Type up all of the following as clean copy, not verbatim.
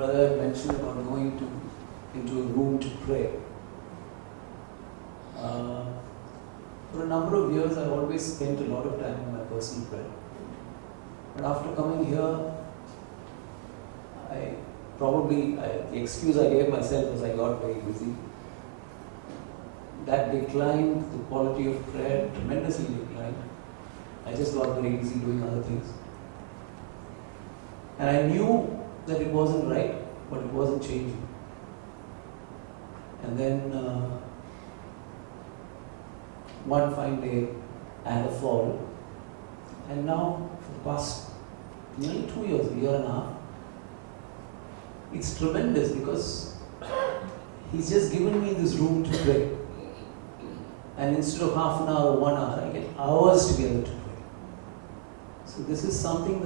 brother had mentioned about going into a room to pray. For a number of years, I always spent a lot of time in my personal prayer. But after coming here, the excuse I gave myself was I got very busy. That declined, the quality of prayer tremendously declined. I just got very busy doing other things. And I knew that it wasn't right, but it wasn't changing. And then one fine day, I had a fall. And now, for the past nearly 2 years, a year and a half, it's tremendous because he's just given me this room to pray. And instead of half an hour, 1 hour, I get hours together to pray. So this is something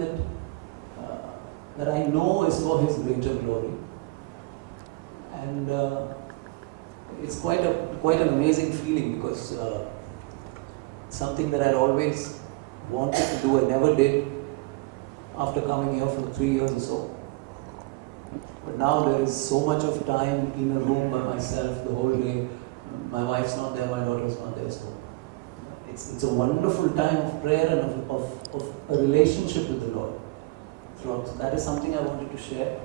that I know is for His greater glory. And it's quite an amazing feeling because something that I'd always wanted to do, I never did after coming here for 3 years or so. But now there is so much of time in a room by myself the whole day. My wife's not there, my daughter's not there, so it's a wonderful time of prayer and of a relationship with the Lord. So that is something I wanted to share.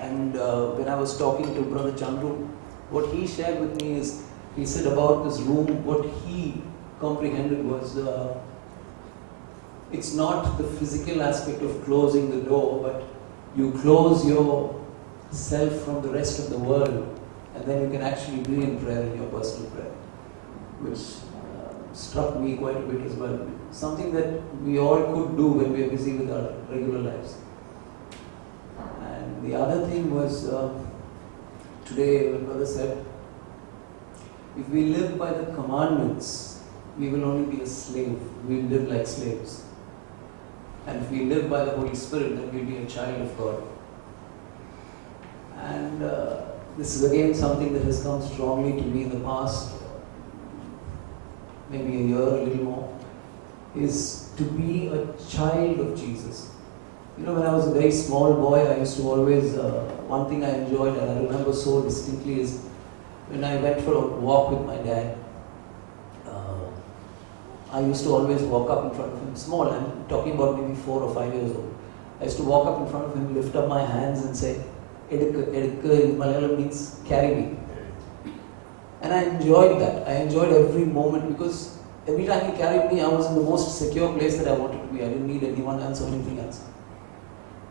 And when I was talking to Brother Chandru, what he shared with me is, he said about this room, what he comprehended was, it's not the physical aspect of closing the door, but you close yourself from the rest of the world, and then you can actually be in prayer, in your personal prayer, which struck me quite a bit as well. Something that we all could do when we are busy with our regular lives. And the other thing was, today when Brother said, if we live by the commandments, we will only be a slave. We will live like slaves. And if we live by the Holy Spirit, then we'll be a child of God. And this is again something that has come strongly to me in the past, maybe a year, a little more, is to be a child of Jesus. You know, when I was a very small boy, I used to always, one thing I enjoyed and I remember so distinctly is when I went for a walk with my dad. I used to always walk up in front of him, small, I'm talking about maybe 4 or 5 years old. I used to walk up in front of him, lift up my hands and say, Edukka, Edukka in Malayalam means carry me. And I enjoyed that. I enjoyed every moment because every time he carried me, I was in the most secure place that I wanted to be. I didn't need anyone else or anything else.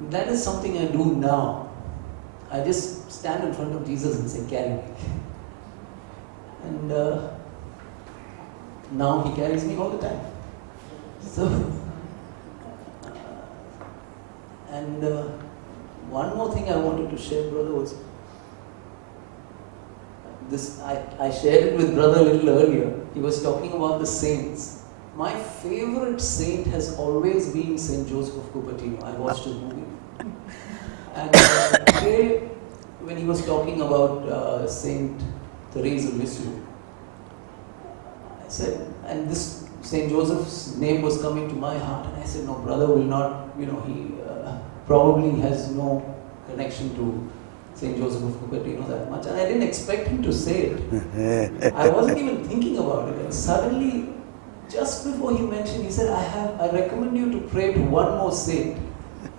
That is something I do now. I just stand in front of Jesus and say, carry me. And now he carries me all the time. So, and one more thing I wanted to share, brother, was this. I shared it with brother a little earlier. He was talking about the saints. My favorite saint has always been Saint Joseph of Cupertino. I watched his movie. And today, when he was talking about Saint Therese of Lisieux, I said, and this Saint Joseph's name was coming to my heart, and I said, no, brother will not, he probably has no connection to Saint Joseph of Cupertino that much, and I didn't expect him to say it. I wasn't even thinking about it, and suddenly, just before he mentioned, he said, I recommend you to pray to one more saint.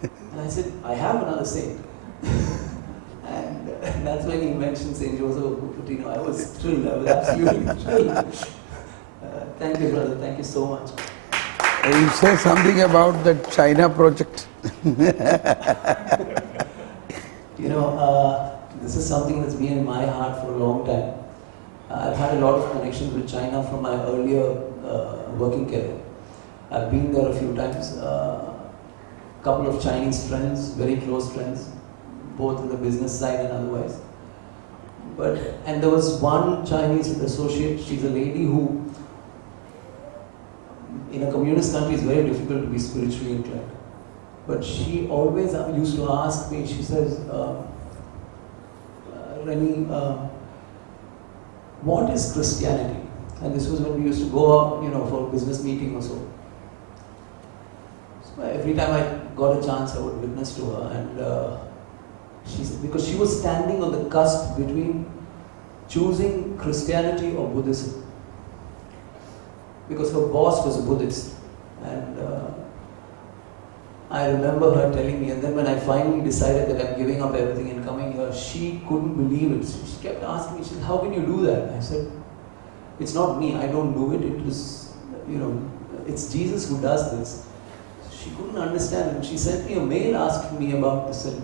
And I said, I have another saint. And that's when he mentioned Saint Joseph of Cupertino. I was thrilled, I was absolutely thrilled. Thank you, brother. Thank you so much. You say something about the China project. This is something that's been in my heart for a long time. I've had a lot of connections with China from my earlier working career. I've been there a few times. Couple of Chinese friends, very close friends, both in the business side and otherwise. And there was one Chinese associate, she's a lady who, in a communist country, it's very difficult to be spiritually inclined. But she always used to ask me, she says, Remy, what is Christianity? And this was when we used to go out, for a business meeting or so. So every time I got a chance, I would witness to her, and because she was standing on the cusp between choosing Christianity or Buddhism, because her boss was a Buddhist, and I remember her telling me, and then when I finally decided that I'm giving up everything and coming here, she couldn't believe it. She kept asking me, she said, how can you do that? I said, it's not me, I don't do it, it was, it's Jesus who does this. She couldn't understand, and she sent me a mail asking me about this. And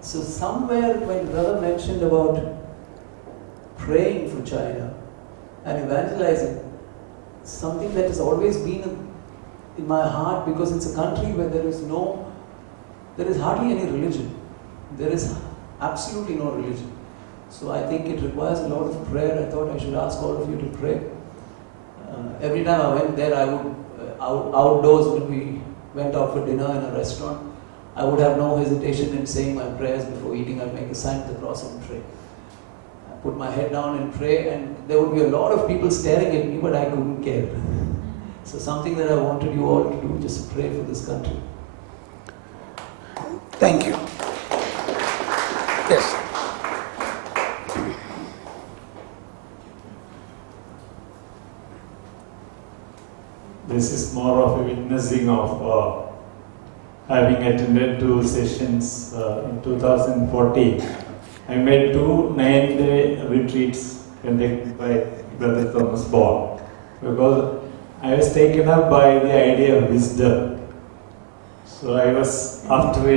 so somewhere when brother mentioned about praying for China and evangelizing, something that has always been in my heart, because it's a country where there is hardly any religion. There is absolutely no religion. So I think it requires a lot of prayer. I thought I should ask all of you to pray. Every time I went there, I would, outdoors when we went out for dinner in a restaurant, I would have no hesitation in saying my prayers before eating. I'd make a sign of the cross and pray. I put my head down and pray, and there would be a lot of people staring at me, but I couldn't care. So something that I wanted you all to do, just pray for this country. Thank you. Yes. This is more of a witnessing of having attended 2 sessions in 2014. I made 2 9-day retreats conducted by Brother Thomas Ball, because I was taken up by the idea of wisdom. So I was after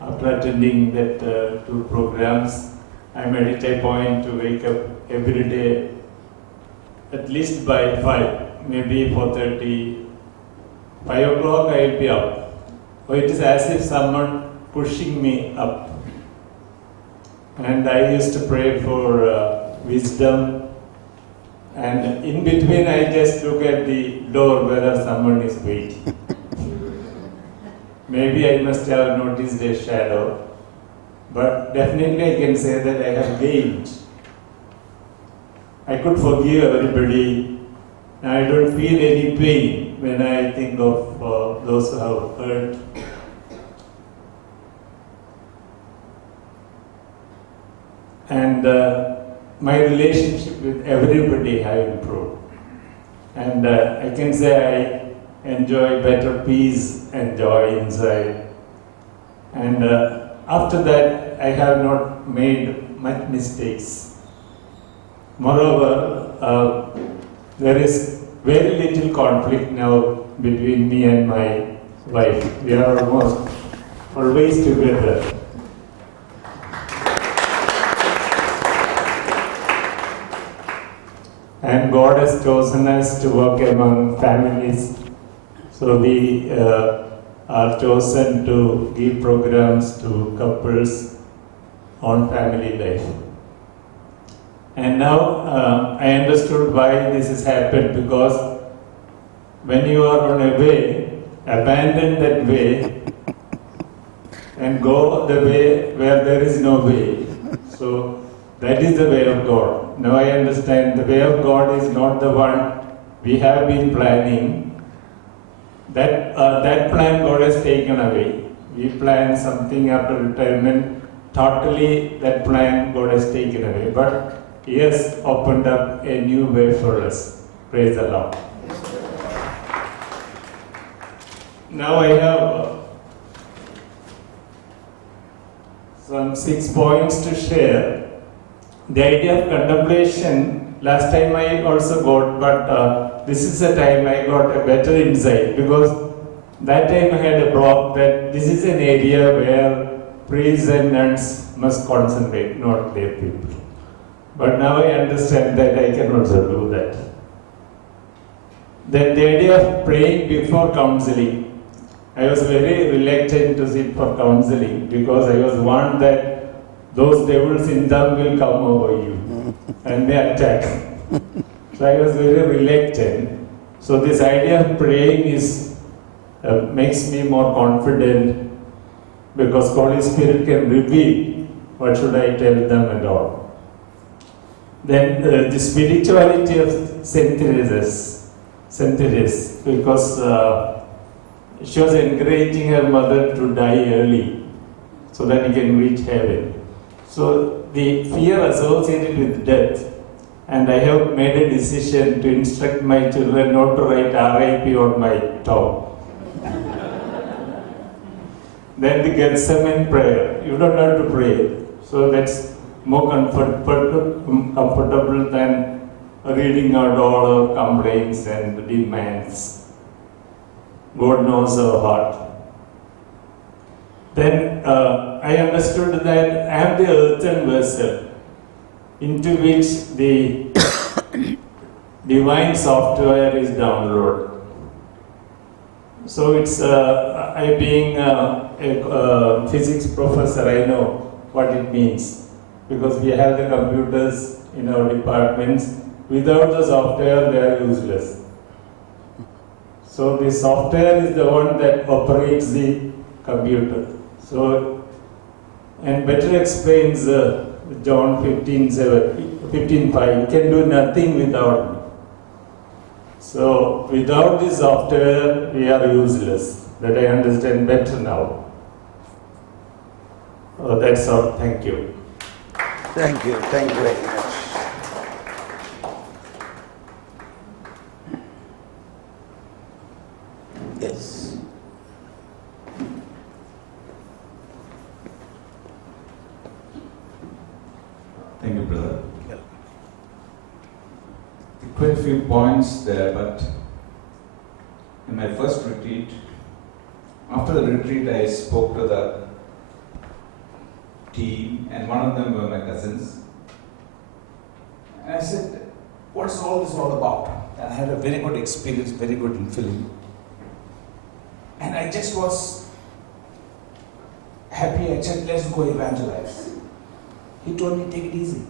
attending that 2 programs, I made it a point to wake up every day at least by 5, maybe 4:30, 5 o'clock I will be up. So it is as if someone pushing me up. And I used to pray for wisdom. And in between, I just look at the door whether someone is waiting. Maybe I must have noticed a shadow, but definitely I can say that I have gained. I could forgive everybody. I don't feel any pain when I think of those who have hurt. And my relationship with everybody have improved. And I can say I enjoy better peace and joy inside. And after that, I have not made much mistakes. Moreover, there is very little conflict now between me and my wife. We are almost always together. And God has chosen us to work among families. So we are chosen to give programs to couples on family life. And now I understood why this has happened, because when you are on a way, abandon that way and go the way where there is no way. So that is the way of God. Now I understand the way of God is not the one we have been planning. That plan God has taken away. We plan something after retirement. Totally that plan God has taken away. But He has opened up a new way for us. Praise the Lord. Now I have some 6 points to share. The idea of contemplation, last time I also got, but this is the time I got a better insight, because that time I had a block that this is an area where priests and nuns must concentrate, not lay people. But now I understand that I can also do that. Then the idea of praying before counseling. I was very reluctant to sit for counseling because I was warned that those devils in them will come over you and they attack. So I was very reluctant. So this idea of praying is makes me more confident, because Holy Spirit can reveal what should I tell them and all. Then the spirituality of Saint Therese, because she was encouraging her mother to die early so that he can reach heaven. So the fear associated with death, and I have made a decision to instruct my children not to write RIP on my top. Then the Gethsemane prayer, you don't have to pray. So that's more comfortable than reading out all our complaints and demands. God knows our heart. Then I understood that I am the earthen vessel into which the divine software is downloaded. So it's, I being a physics professor, I know what it means. Because we have the computers in our departments. Without the software, they are useless. So the software is the one that operates the computer. So, and better explains John 15:5. You can do nothing without me. So, without the software, we are useless. That I understand better now. That's all. Thank you. Thank you very much. Yes. Thank you, brother. Quite a few points there, but in my first retreat, after the retreat, I spoke to the team, and one of them were my cousins. And I said, what's all this all about? And I had a very good experience, very good feeling. And I just was happy. I said, let's go evangelize. He told me, take it easy.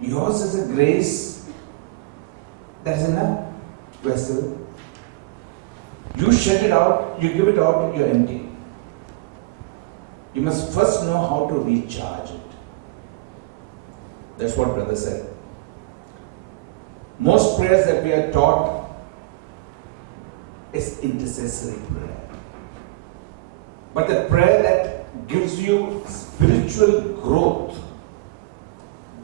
Yours is a grace that is in a vessel. You shed it out, you give it out, you're empty. You must first know how to recharge it. That's what brother said. Most prayers that we are taught is intercessory prayer. But the prayer that gives you spiritual growth,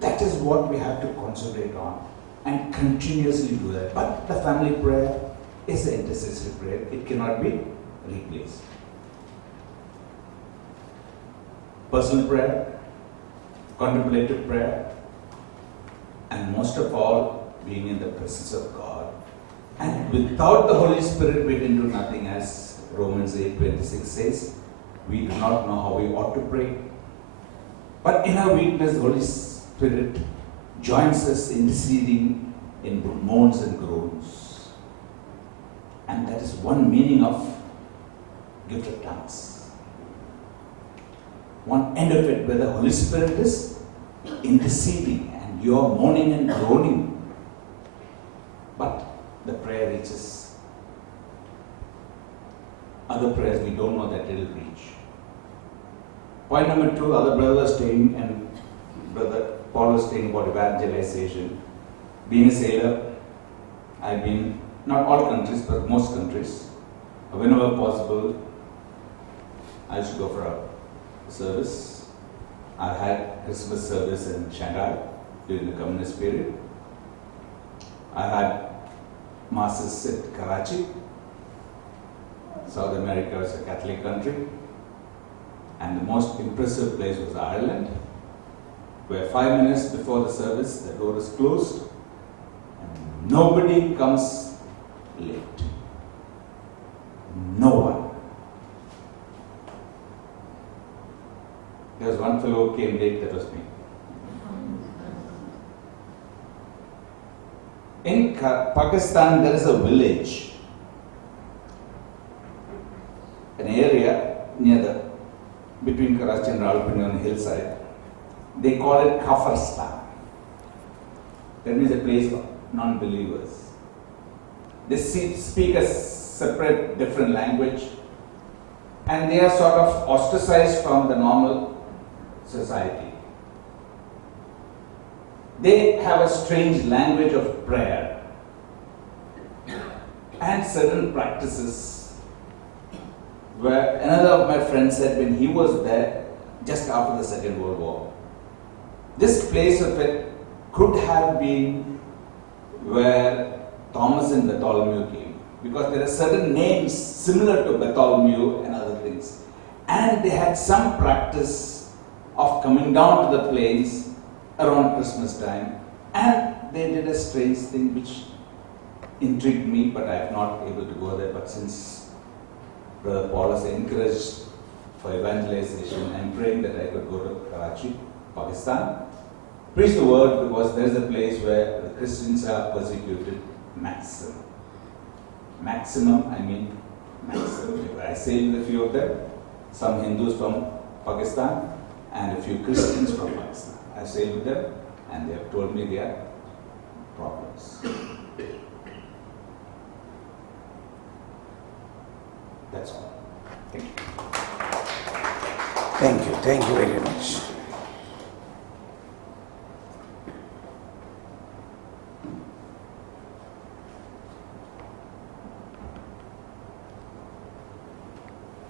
that is what we have to concentrate on and continuously do that. But the family prayer is an intercessory prayer. It cannot be replaced. Personal prayer, contemplative prayer, and most of all, being in the presence of God. And without the Holy Spirit, we can do nothing, as Romans 8:26 says. We do not know how we ought to pray. But in our weakness, the Holy Spirit joins us interceding in moans and groans. And that is one meaning of gift of tongues. One end of it where the Holy Spirit is interceding and you are moaning and groaning. But the prayer reaches. Other prayers we don't know that it will reach. Point number 2, other brother was saying, and brother Paul was saying about evangelization. Being a sailor, I've been, not all countries, but most countries. Whenever possible, I used to go for a service. I had Christmas service in Shanghai during the communist period. I had masses at Karachi. South America is a Catholic country. And the most impressive place was Ireland, where 5 minutes before the service, the door is closed and nobody comes late. No one. There was one fellow who came late, that was me. In Pakistan, there is a village, an area near between Karachi and Rawalpindi on the hillside. They call it Kafirstan. That means a place of non-believers. They speak a separate, different language, and they are sort of ostracized from the normal society. They have a strange language of prayer. and certain practices where another of my friends said when he was there just after the Second World War, this place of it could have been where Thomas and Bartholomew came, because there are certain names similar to Bartholomew and other things, and they had some practice of coming down to the plains around Christmas time, and they did a strange thing which intrigued me, but I am not able to go there. But since Brother Paul has encouraged for evangelization, I am praying that I could go to Karachi, Pakistan, preach the word, because there is a place where the Christians are persecuted maximum. Maximum, I mean maximum. I say with a few of them, some Hindus from Pakistan and a few Christians from Pakistan. I stayed with them and they have told me their problems. That's all. Thank you. Thank you very much.